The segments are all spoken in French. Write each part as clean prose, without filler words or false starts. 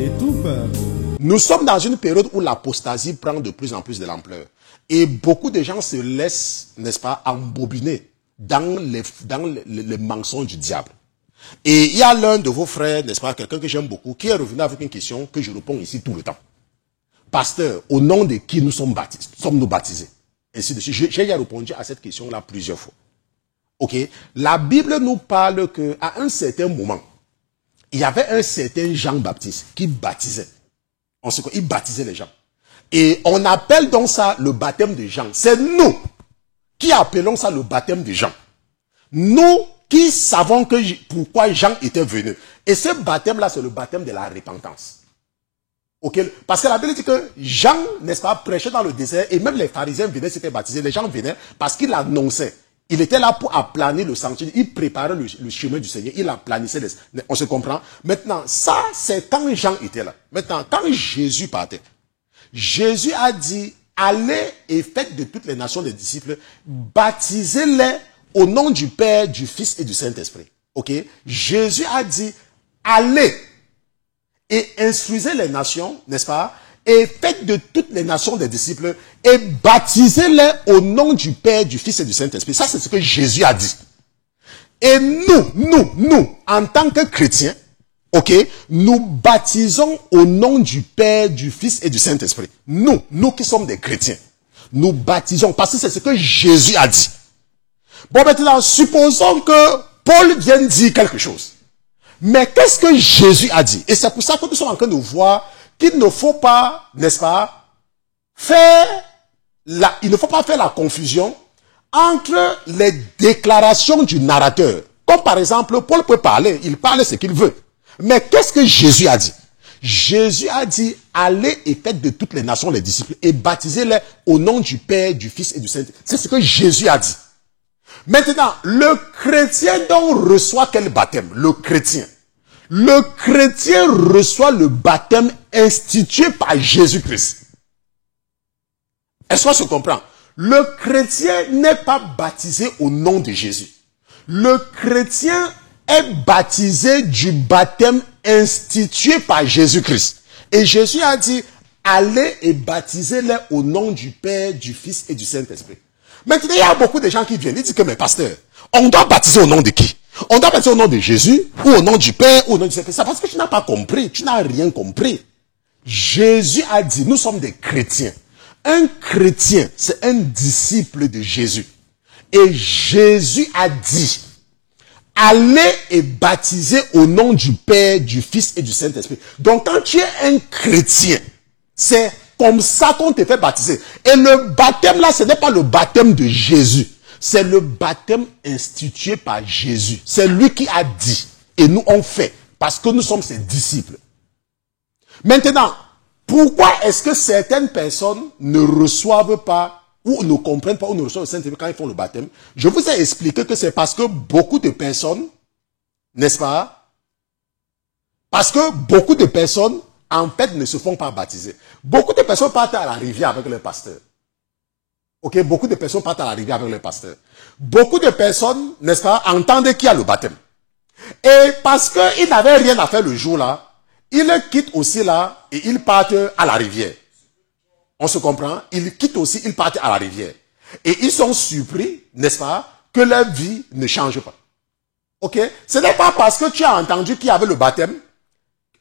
Étouffe. Nous sommes dans une période où l'apostasie prend de plus en plus de l'ampleur. Et beaucoup de gens se laissent, n'est-ce pas, embobiner dans les mensonges du diable. Et il y a l'un de vos frères, n'est-ce pas, quelqu'un que j'aime beaucoup, qui est revenu avec une question que je réponds ici tout le temps. Pasteur, au nom de qui nous sommes-nous baptisés? Ainsi de suite. J'ai déjà répondu à cette question-là plusieurs fois. Ok? La Bible nous parle qu'à un certain moment, il y avait un certain Jean-Baptiste qui baptisait. Il baptisait les gens. Et on appelle donc ça le baptême de Jean. C'est nous qui appelons ça le baptême de Jean. Nous qui savons pourquoi Jean était venu. Et ce baptême-là, c'est le baptême de la repentance. Okay? Parce que la Bible dit que Jean, n'est-ce pas, prêchait dans le désert et même les pharisiens venaient se faire baptiser. Les gens venaient parce qu'il annonçait. Il était là pour aplanir le sentier. Il préparait le chemin du Seigneur. Il aplanissait. On se comprend? Maintenant, ça, c'est quand Jean était là. Maintenant, quand Jésus partait, Jésus a dit, allez et faites de toutes les nations des disciples, baptisez-les au nom du Père, du Fils et du Saint-Esprit. Ok? Jésus a dit, allez et instruisez les nations, n'est-ce pas? Et faites de toutes les nations des disciples et baptisez-les au nom du Père, du Fils et du Saint-Esprit. Ça, c'est ce que Jésus a dit. Et nous, en tant que chrétiens, ok, nous baptisons au nom du Père, du Fils et du Saint-Esprit. Nous qui sommes des chrétiens, nous baptisons parce que c'est ce que Jésus a dit. Bon, maintenant, supposons que Paul vienne dire quelque chose. Mais qu'est-ce que Jésus a dit? Et c'est pour ça que nous sommes en train de voir qu'il ne faut pas, n'est-ce pas, il ne faut pas faire la confusion entre les déclarations du narrateur. Comme par exemple, Paul peut parler, il parle ce qu'il veut. Mais qu'est-ce que Jésus a dit? Jésus a dit, allez et faites de toutes les nations les disciples et baptisez-les au nom du Père, du Fils et du Saint-Esprit. C'est ce que Jésus a dit. Maintenant, le chrétien donc reçoit quel baptême? Le chrétien reçoit le baptême institué par Jésus-Christ. Est-ce qu'on se comprend? Le chrétien n'est pas baptisé au nom de Jésus. Le chrétien est baptisé du baptême institué par Jésus-Christ. Et Jésus a dit, allez et baptisez-les au nom du Père, du Fils et du Saint-Esprit. Maintenant, il y a beaucoup de gens qui viennent, ils disent que, mais pasteur, on doit baptiser au nom de qui? On doit baptiser au nom de Jésus, ou au nom du Père, ou au nom du Saint-Esprit. C'est parce que tu n'as pas compris, tu n'as rien compris. Jésus a dit, nous sommes des chrétiens. Un chrétien, c'est un disciple de Jésus. Et Jésus a dit, allez et baptisez au nom du Père, du Fils et du Saint-Esprit. Donc, quand tu es un chrétien, c'est comme ça qu'on te fait baptiser. Et le baptême là, ce n'est pas le baptême de Jésus. C'est le baptême institué par Jésus. C'est lui qui a dit. Et nous, on fait. Parce que nous sommes ses disciples. Maintenant, pourquoi est-ce que certaines personnes ne reçoivent pas, ou ne comprennent pas, ou ne reçoivent le Saint-Esprit quand ils font le baptême? Je vous ai expliqué que c'est parce que beaucoup de personnes, n'est-ce pas? Parce que beaucoup de personnes, en fait, ne se font pas baptiser. Beaucoup de personnes partent à la rivière avec le pasteur. Ok, beaucoup de personnes partent à la rivière avec le pasteur. Beaucoup de personnes, n'est-ce pas, entendent qu'il y a le baptême. Et parce qu'ils n'avaient rien à faire le jour-là, ils quittent aussi là et ils partent à la rivière. On se comprend? Ils quittent aussi, ils partent à la rivière. Et ils sont surpris, n'est-ce pas, que leur vie ne change pas. Ok? Ce n'est pas parce que tu as entendu qu'il y avait le baptême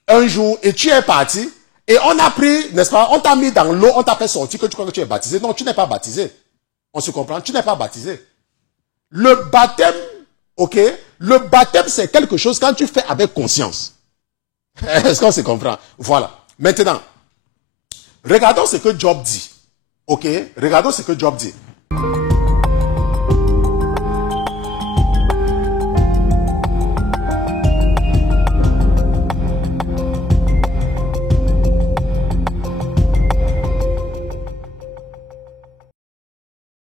un jour et tu es parti et on a pris, n'est-ce pas, on t'a mis dans l'eau, on t'a fait sortir que tu crois que tu es baptisé. Non, tu n'es pas baptisé. On se comprend? Tu n'es pas baptisé. Le baptême, ok? Le baptême, c'est quelque chose quand tu fais avec conscience. Est-ce qu'on se comprend? Voilà. Maintenant, regardons ce que Job dit. Ok? Regardons ce que Job dit.